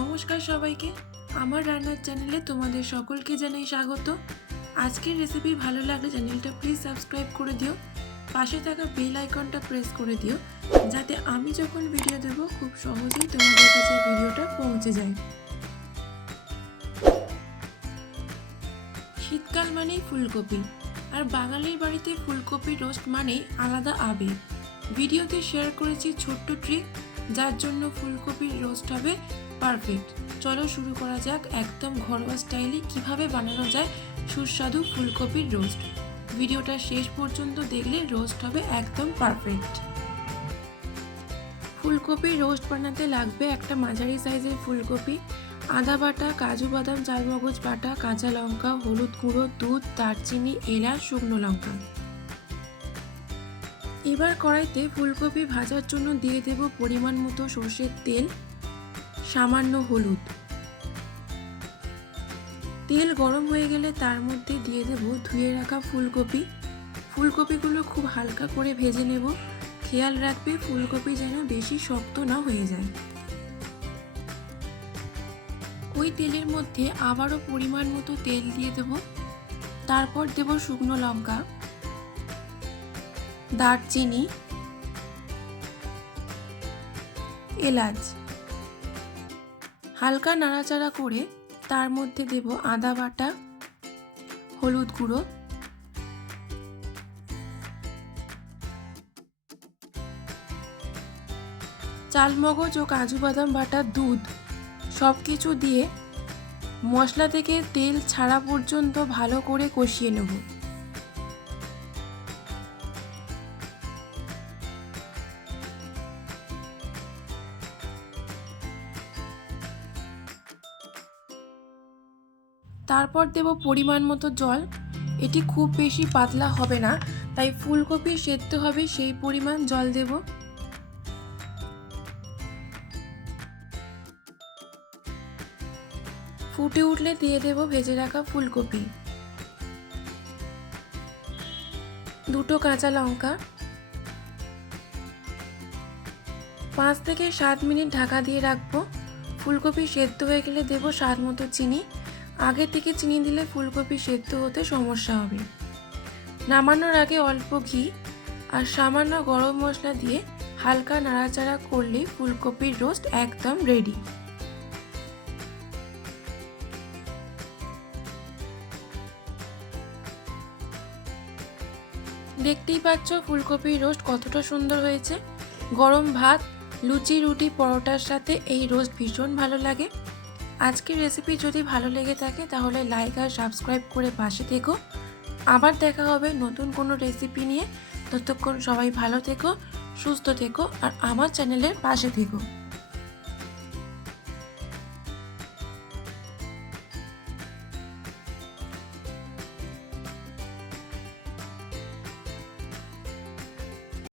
নমস্কার সবাইকে, আমার রান্নার চ্যানেলে তোমাদের সকলকে জানাই স্বাগত। আজকের রেসিপি ভালো লাগলে চ্যানেলটা প্লিজ সাবস্ক্রাইব করে দিও, পাশে থাকা বেল আইকনটা প্রেস করে দিও, যাতে আমি যখন ভিডিও দেব খুব সহজেই তোমাদের কাছে ভিডিওটা পৌঁছে যায়। শীতকাল মানেই ফুলকপি, আর বাঙালির বাড়িতে ফুলকপি রোস্ট মানেই আলাদা আবেগ। ভিডিওতে শেয়ার করেছি ছোট্ট ট্রিক, যার জন্য ফুলকপির রোস্ট হবে পারফেক্ট। চলো শুরু করা যাক একদম ঘরোয়া স্টাইলে কিভাবে বানানো যায় সুস্বাদু ফুলকপির রোস্ট। ভিডিওটা শেষ পর্যন্ত দেখলে রোস্ট হবে একদম পারফেক্ট। ফুলকপির রোস্ট বানাতে লাগবে একটা মাঝারি সাইজের ফুলকপি, আদা বাটা, কাজু বাদাম, চালমগজ বাটা, কাঁচা লঙ্কা, হলুদ গুঁড়ো, দুধ, দারচিনি, এলাচ, শুকনো লঙ্কা। এবার কড়াইতে ফুলকপি ভাজার জন্য দিয়ে দেব পরিমাণ মতো সর্ষের তেল, সামান্য হলুদ। তেল গরম হয়ে গেলে তার মধ্যে দিয়ে দেব ধুয়ে রাখা ফুলকপি। ফুলকপিগুলো খুব হালকা করে ভেজে নেব। খেয়াল রাখবে ফুলকপি যেন বেশি শক্ত না হয়ে যায়। ওই তেলের মধ্যে আবারও পরিমাণ মতো তেল দিয়ে দেব। তারপর দেব শুকনো লঙ্কা, দারচিনি, এলাচ। হালকা নাড়াচাড়া করে তার মধ্যে দেব আদা বাটা, হলুদ গুঁড়ো, চালমগজ ও কাজু বাদাম বাটা, দুধ। সব কিছু দিয়ে মশলা থেকে তেল ছাড়া পর্যন্ত ভালো করে কষিয়ে নেব। তারপর দেব পরিমাণ মতো জল। এটি খুব বেশি পাতলা হবে না, তাই ফুলকপি সেদ্ধ হবে সেই পরিমাণ জল দেব। ফুটে উঠলে দিয়ে দেব ভেজে রাখা ফুলকপি, দুটো কাঁচা লঙ্কা। 5 থেকে 7 মিনিট ঢাকা দিয়ে রাখবো। ফুলকপি সেদ্ধ হয়ে গেলে দেব স্বাদ মতো চিনি। আগে থেকে চিনি দিলে ফুলকপি সেদ্ধ হতে সমস্যা হবে। নামানোর আগে অল্প ঘি আর সামান্য গরম মশলা দিয়ে হালকা নাড়াচাড়া করলেই ফুলকপির রোস্ট একদম রেডি। দেখতেই পাচ্ছ ফুলকপির রোস্ট কতটা সুন্দর হয়েছে। গরম ভাত, লুচি, রুটি, পরোটার সাথে এই রোস্ট ভীষণ ভালো লাগে। আজকের রেসিপি যদি ভালো লেগে থাকে তাহলে লাইক আর সাবস্ক্রাইব করে পাশে থেকো। আবার দেখা হবে নতুন কোনো রেসিপি নিয়ে। ততক্ষণ সবাই ভালো থেকো, সুস্থ থেকো আর আমার চ্যানেলের পাশে থেকো।